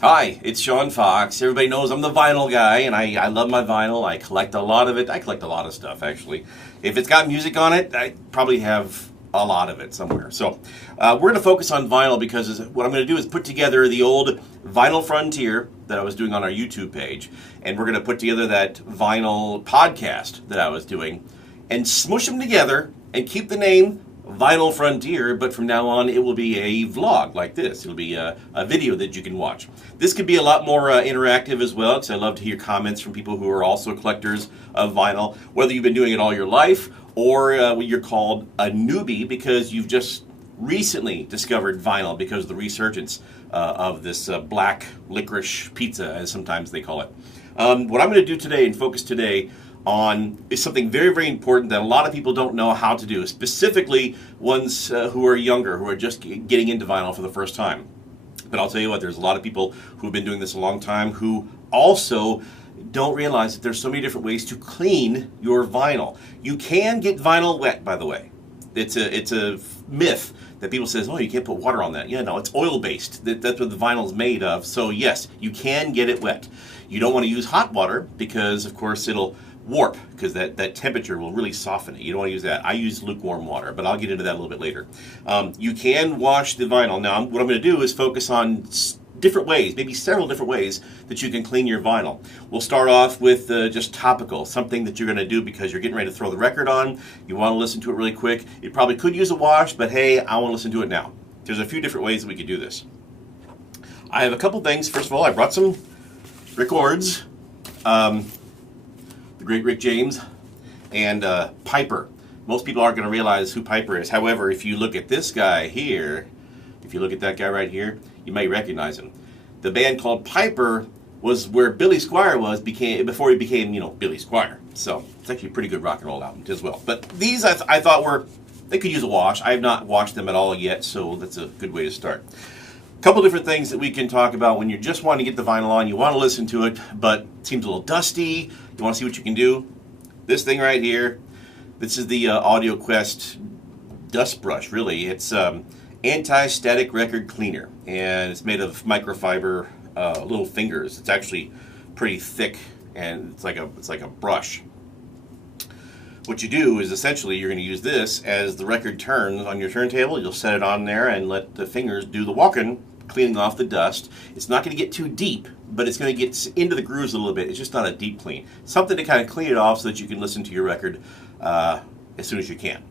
Hi, it's Shawn Foxx. Everybody knows I'm the vinyl guy, and I love my vinyl. I collect a lot of it. I collect a lot of stuff, actually. If it's got music on it, I probably have a lot of it somewhere. So we're going to focus on vinyl because what I'm going to do is put together the old Vinyl Frontier that I was doing on our YouTube page, and we're going to put together that vinyl podcast that I was doing and smush them together and keep the name Vinyl Frontier, but from now on it will be a vlog like this. It'll be a video that you can watch. This could be a lot more interactive as well, because I love to hear comments from people who are also collectors of vinyl, whether you've been doing it all your life or you're called a newbie because you've just recently discovered vinyl because of the resurgence of this black licorice pizza, as sometimes they call it. What I'm going to do today and focus today on is something very, very important that a lot of people don't know how to do, specifically ones who are younger, who are just getting into vinyl for the first time. But I'll tell you what, there's a lot of people who've been doing this a long time who also don't realize that there's so many different ways to clean your vinyl. You can get vinyl wet, by the way. It's a myth that people says, oh, you can't put water on that. Yeah, no, it's oil-based. That's what the vinyl is made of. So yes, you can get it wet. You don't want to use hot water because, of course, it'll warp, because that temperature will really soften it. You don't want to use that. I use lukewarm water, but I'll get into that a little bit later. You can wash the vinyl. Now, what I'm going to do is focus on different ways, maybe several different ways that you can clean your vinyl. We'll start off with just topical, something that you're going to do because you're getting ready to throw the record on. You want to listen to it really quick. You probably could use a wash, but hey, I want to listen to it now. There's a few different ways that we could do this. I have a couple things. First of all, I brought some records. The great Rick James, and Piper. Most people aren't going to realize who Piper is. However, if you look at this guy here, if you look at that guy right here, you may recognize him. The band called Piper was where Billy Squier before he became, Billy Squier. So it's actually a pretty good rock and roll album as well. But these I thought they could use a wash. I have not washed them at all yet, so that's a good way to start. A couple different things that we can talk about when you're just wanting to get the vinyl on. You want to listen to it, but it seems a little dusty. You want to see what you can do? This thing right here, this is the Audio Quest dust brush, really. It's AntiStatic record cleaner, and it's made of microfiber little fingers. It's actually pretty thick, and it's like a brush. What you do is essentially you're going to use this as the record turns on your turntable. You'll set it on there and let the fingers do the walking, cleaning off the dust. It's not going to get too deep, but it's going to get into the grooves a little bit. It's just not a deep clean. Something to kind of clean it off so that you can listen to your record as soon as you can.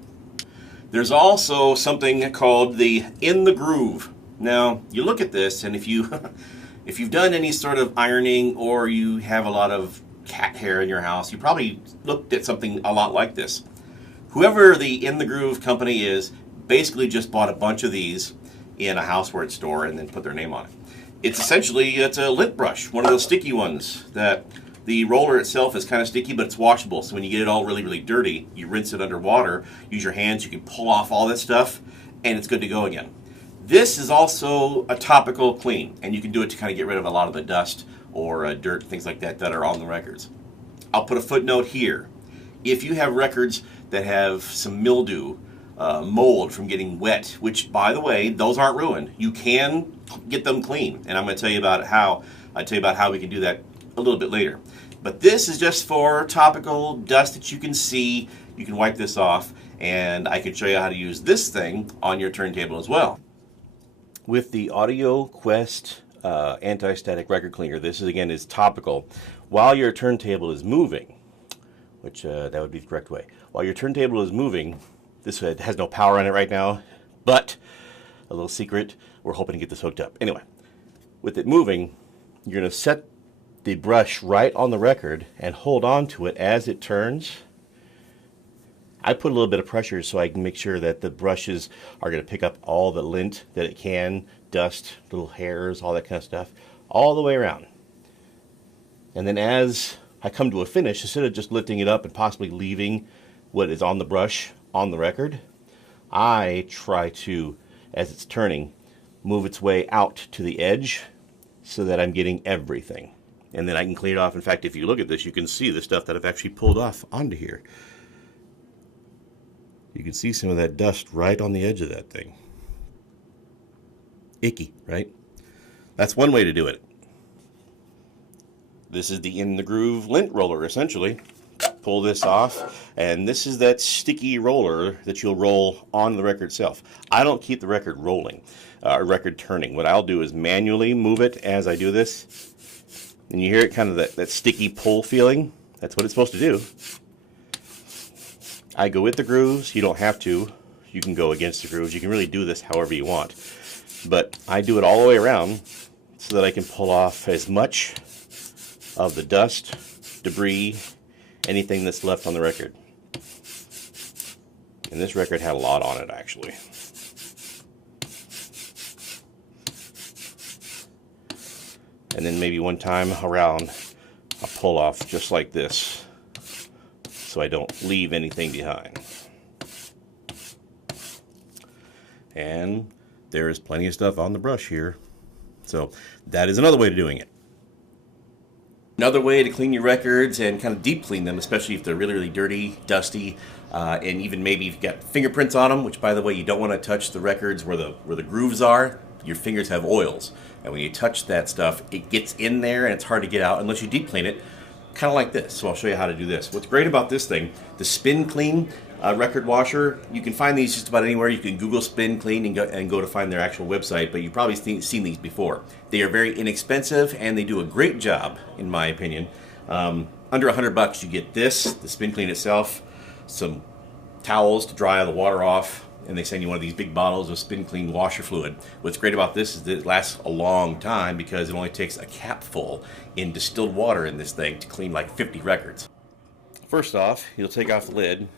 There's also something called the In the Groove. Now, you look at this, and if you've done any sort of ironing or you have a lot of cat hair in your house, you probably looked at something a lot like this. Whoever the In the Groove company is basically just bought a bunch of these in a houseware store and then put their name on it. It's a lint brush, one of those sticky ones that the roller itself is kind of sticky, but it's washable. So when you get it all really, really dirty, you rinse it under water, use your hands, you can pull off all that stuff, and it's good to go again. This is also a topical clean, and you can do it to kind of get rid of a lot of the dust or dirt, things like that are on the records. I'll put a footnote here. If you have records that have some mildew, mold from getting wet, which, by the way, those aren't ruined. You can get them clean, and I'm going to tell you about how we can do that a little bit later. But this is just for topical dust that you can see. You can wipe this off, and I can show you how to use this thing on your turntable as well. With the Audio Quest AntiStatic record cleaner, this is topical while your turntable is moving, which that would be the correct way. While your turntable is moving, this has no power on it right now, but a little secret, we're hoping to get this hooked up. Anyway, with it moving, you're going to set the brush right on the record and hold on to it as it turns. I put a little bit of pressure so I can make sure that the brushes are going to pick up all the lint that it can, dust, little hairs, all that kind of stuff, all the way around. And then as I come to a finish, instead of just lifting it up and possibly leaving what is on the brush on the record, I try to, as it's turning, move its way out to the edge so that I'm getting everything. And then I can clean it off. In fact, if you look at this, you can see the stuff that I've actually pulled off onto here. You can see some of that dust right on the edge of that thing. Icky, right? That's one way to do it. This is the in the groove lint roller, essentially. Pull this off, and this is that sticky roller that you'll roll on the record itself. I don't keep the record rolling, record turning. What I'll do is manually move it as I do this, and you hear it kind of that sticky pull feeling. That's what it's supposed to do. I go with the grooves. You don't have to. You can go against the grooves. You can really do this however you want, but I do it all the way around so that I can pull off as much of the dust, debris, anything that's left on the record. And this record had a lot on it, actually. And then maybe one time around, I'll pull off just like this so I don't leave anything behind. And there is plenty of stuff on the brush here. So that is another way of doing it. Another way to clean your records and kind of deep clean them, especially if they're really, really dirty, dusty, and even maybe you've got fingerprints on them, which, by the way, you don't want to touch the records where the grooves are. Your fingers have oils, and when you touch that stuff, it gets in there and it's hard to get out unless you deep clean it, kind of like this. So I'll show you how to do this. What's great about this thing, the Spin Clean record washer, you can find these just about anywhere. You can Google Spin Clean and go to find their actual website, but you've probably seen these before. They are very inexpensive and they do a great job, in my opinion. Under $100 you get this, the Spin Clean itself, some towels to dry the water off, and they send you one of these big bottles of Spin Clean washer fluid. What's great about this is that it lasts a long time because it only takes a cap full in distilled water in this thing to clean like 50 records. First off, you'll take off the lid.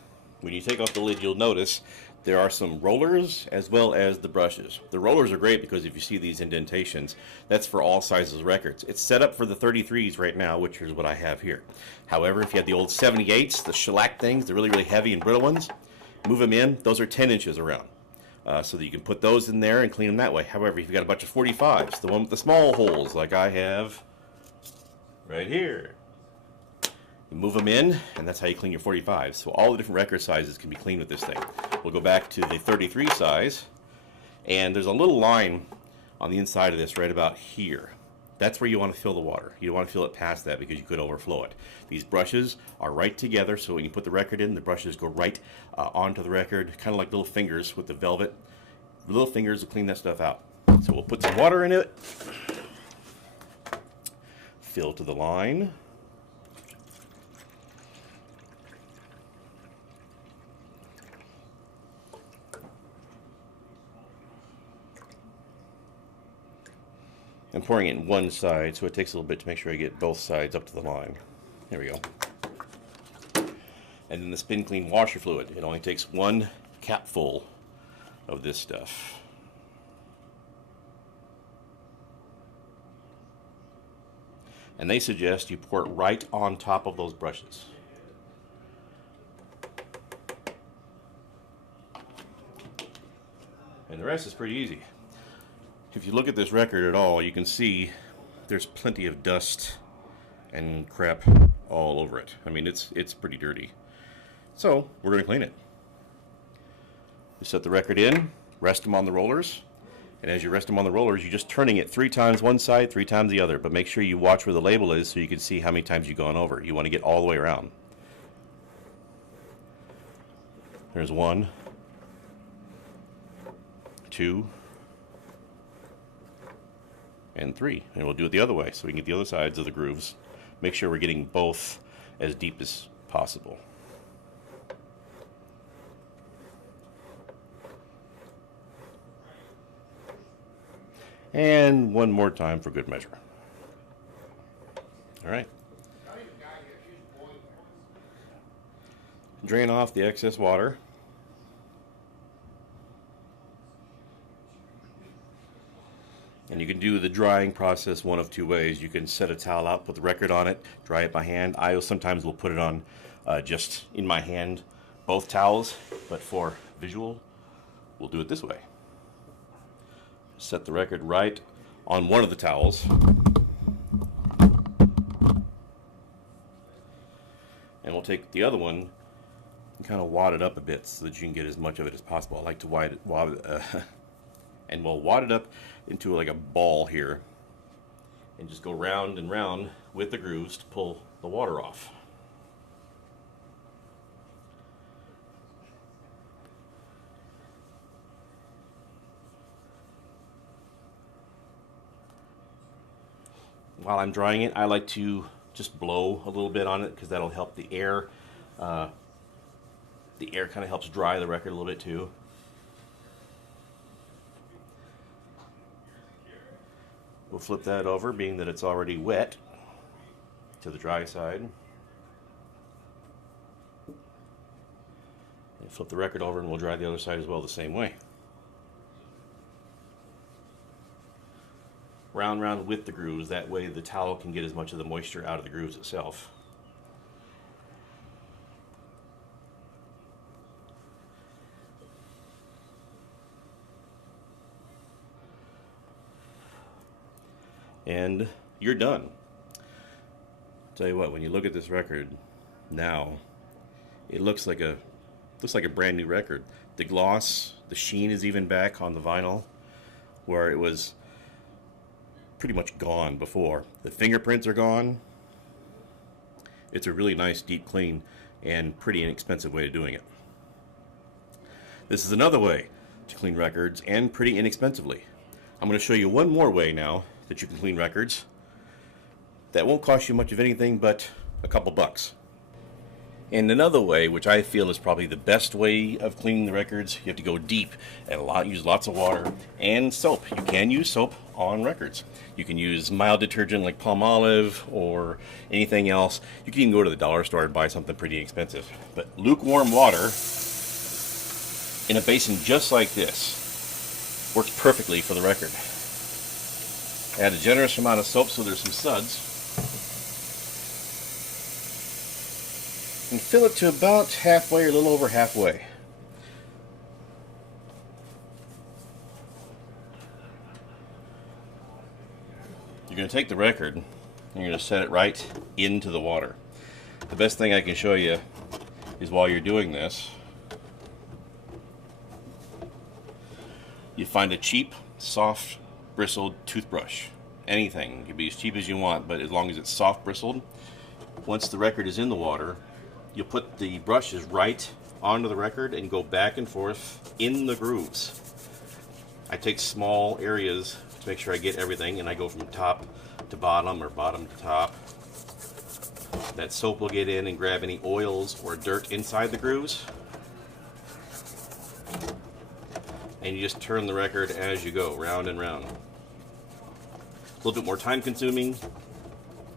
When you take off the lid, you'll notice there are some rollers as well as the brushes. The rollers are great because if you see these indentations, that's for all sizes of records. It's set up for the 33s right now, which is what I have here. However, if you have the old 78s, the shellac things, the really, really heavy and brittle ones, move them in. Those are 10 inches around. So that you can put those in there and clean them that way. However, if you've got a bunch of 45s, the one with the small holes like I have right here, you move them in, and that's how you clean your 45s. So all the different record sizes can be cleaned with this thing. We'll go back to the 33 size, and there's a little line on the inside of this right about here. That's where you want to fill the water. You don't want to fill it past that because you could overflow it. These brushes are right together, so when you put the record in, the brushes go right onto the record, kind of like little fingers with the velvet. The little fingers will clean that stuff out. So we'll put some water in it, fill to the line. I'm pouring it in one side, so it takes a little bit to make sure I get both sides up to the line. There we go. And then the Spin Clean washer fluid. It only takes one capful of this stuff. And they suggest you pour it right on top of those brushes. And the rest is pretty easy. If you look at this record at all, you can see there's plenty of dust and crap all over it. I mean, it's pretty dirty. So we're going to clean it. You set the record in, rest them on the rollers, and as you rest them on the rollers, you're just turning it 3 times one side, 3 times the other. But make sure you watch where the label is so you can see how many times you've gone over. You want to get all the way around. There's 1, 2, and 3, and we'll do it the other way so we can get the other sides of the grooves. Make sure we're getting both as deep as possible. And one more time for good measure. All right. Drain off the excess water. And you can do the drying process one of 2 ways. You can set a towel out, put the record on it, dry it by hand. I sometimes will put it on just in my hand, both towels, but for visual, we'll do it this way. Set the record right on one of the towels. And we'll take the other one and kind of wad it up a bit so that you can get as much of it as possible. I like to wad it, and we'll wad it up into like a ball here. and just go round and round with the grooves to pull the water off. While I'm drying it, I like to just blow a little bit on it because that'll help the air. The air kind of helps dry the record a little bit too. We'll flip that over, being that it's already wet, to the dry side. And flip the record over and we'll dry the other side as well the same way. Round round with the grooves, that way the towel can get as much of the moisture out of the grooves itself. And you're done. Tell you what, when you look at this record now, it looks like a brand new record. The gloss, the sheen is even back on the vinyl, where it was pretty much gone before. The fingerprints are gone. It's a really nice deep clean and pretty inexpensive way of doing it. This is another way to clean records, and pretty inexpensively. I'm going to show you one more way now that you can clean records that won't cost you much of anything but a couple bucks. And another way, which I feel is probably the best way of cleaning the records, you have to go deep and use lots of water and soap. You can use soap on records. You can use mild detergent like Palmolive or anything else. You can even go to the dollar store and buy something pretty expensive. But lukewarm water in a basin just like this works perfectly for the record. Add a generous amount of soap so there's some suds. And fill it to about halfway or a little over halfway. You're going to take the record and you're going to set it right into the water. The best thing I can show you is while you're doing this, you find a cheap, soft, bristled toothbrush. Anything. It can be as cheap as you want, but as long as it's soft bristled. Once the record is in the water, you'll put the brushes right onto the record and go back and forth in the grooves. I take small areas to make sure I get everything, and I go from top to bottom or bottom to top. That soap will get in and grab any oils or dirt inside the grooves. And you just turn the record as you go, round and round. A little bit more time consuming,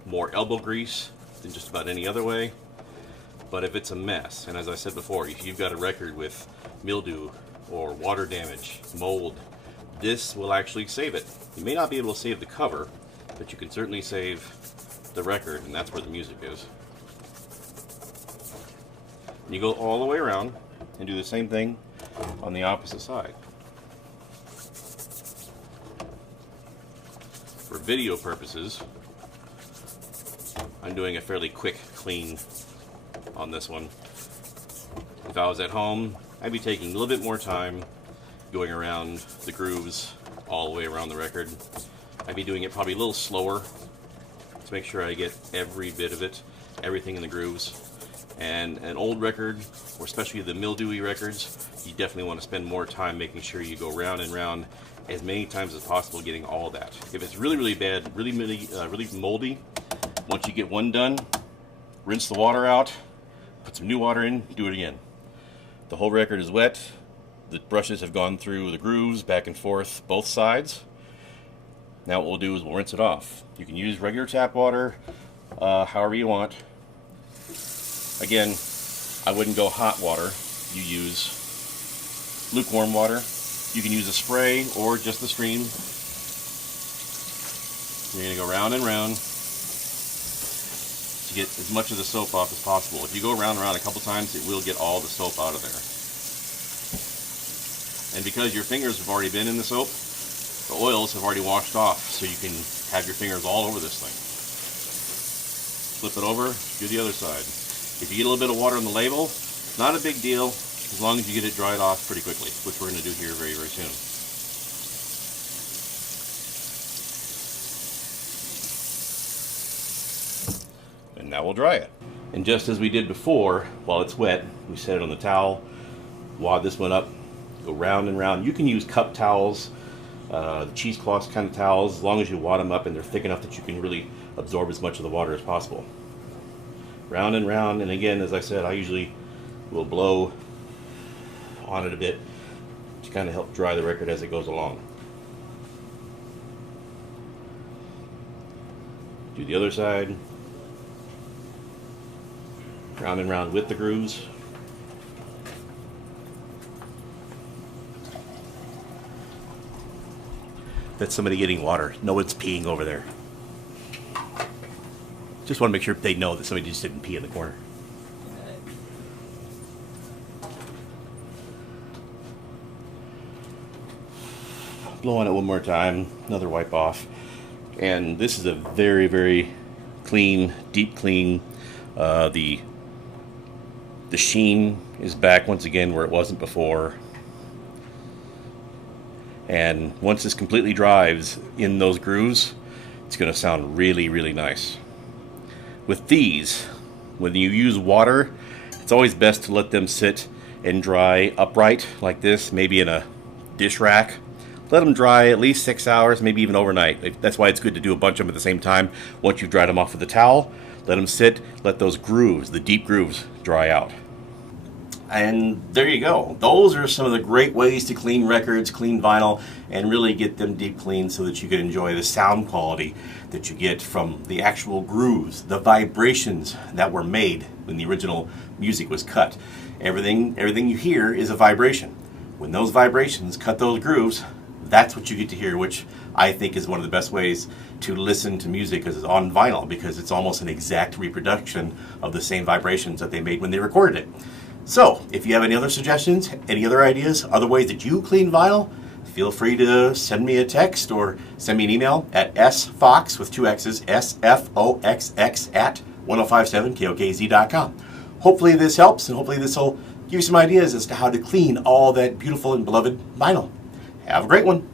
more elbow grease than just about any other way. But if it's a mess, and as I said before, if you've got a record with mildew or water damage, mold, this will actually save it. You may not be able to save the cover, but you can certainly save the record, and that's where the music is. And you go all the way around and do the same thing on the opposite side. For video purposes, I'm doing a fairly quick clean on this one. If I was at home, I'd be taking a little bit more time going around the grooves all the way around the record. I'd be doing it probably a little slower to make sure I get every bit of it, everything in the grooves. And an old record, or especially the mildewy records, you definitely want to spend more time making sure you go round and round as many times as possible getting all that. If it's really, really bad, really moldy, once you get one done, rinse the water out, put some new water in, do it again. The whole record is wet. The brushes have gone through the grooves back and forth, both sides. Now what we'll do is we'll rinse it off. You can use regular tap water, however you want. Again, I wouldn't go hot water. You use lukewarm water. You can use a spray or just the stream. You're going to go round and round to get as much of the soap off as possible. If you go round and round a couple times, it will get all the soap out of there. And because your fingers have already been in the soap, the oils have already washed off, so you can have your fingers all over this thing. Flip it over, do the other side. If you get a little bit of water on the label, not a big deal, as long as you get it dried off pretty quickly, which we're going to do here very, very soon. and that will dry it. And just as we did before, while it's wet, we set it on the towel, wad this one up, go round and round. You can use cup towels, the cheesecloth kind of towels, as long as you wad them up and they're thick enough that you can really absorb as much of the water as possible. Round and round, and again, as I said, I usually will blow on it a bit to kind of help dry the record as it goes along. Do the other side. Round and round with the grooves. That's somebody getting water. No one's peeing over there. Just want to make sure they know that somebody just didn't pee in the corner. Blow on it one more time, another wipe off. And this is a very, very clean, deep clean. The sheen is back once again where it wasn't before. And once this completely dries in those grooves, it's going to sound really, really nice. With these, when you use water, it's always best to let them sit and dry upright like this, maybe in a dish rack. Let them dry at least 6 hours, maybe even overnight. That's why it's good to do a bunch of them at the same time. Once you've dried them off with a towel, let them sit, let those grooves, the deep grooves, dry out. And there you go. Those are some of the great ways to clean records, clean vinyl, and really get them deep clean so that you can enjoy the sound quality that you get from the actual grooves, the vibrations that were made when the original music was cut. Everything you hear is a vibration. When those vibrations cut those grooves, that's what you get to hear, which I think is one of the best ways to listen to music on vinyl, because it's almost an exact reproduction of the same vibrations that they made when they recorded it. So, if you have any other suggestions, any other ideas, other ways that you clean vinyl, feel free to send me a text or send me an email at sfoxx with 2 X's, SFOXX at 1057kokz.com. Hopefully this helps, and hopefully this will give you some ideas as to how to clean all that beautiful and beloved vinyl. Have a great one.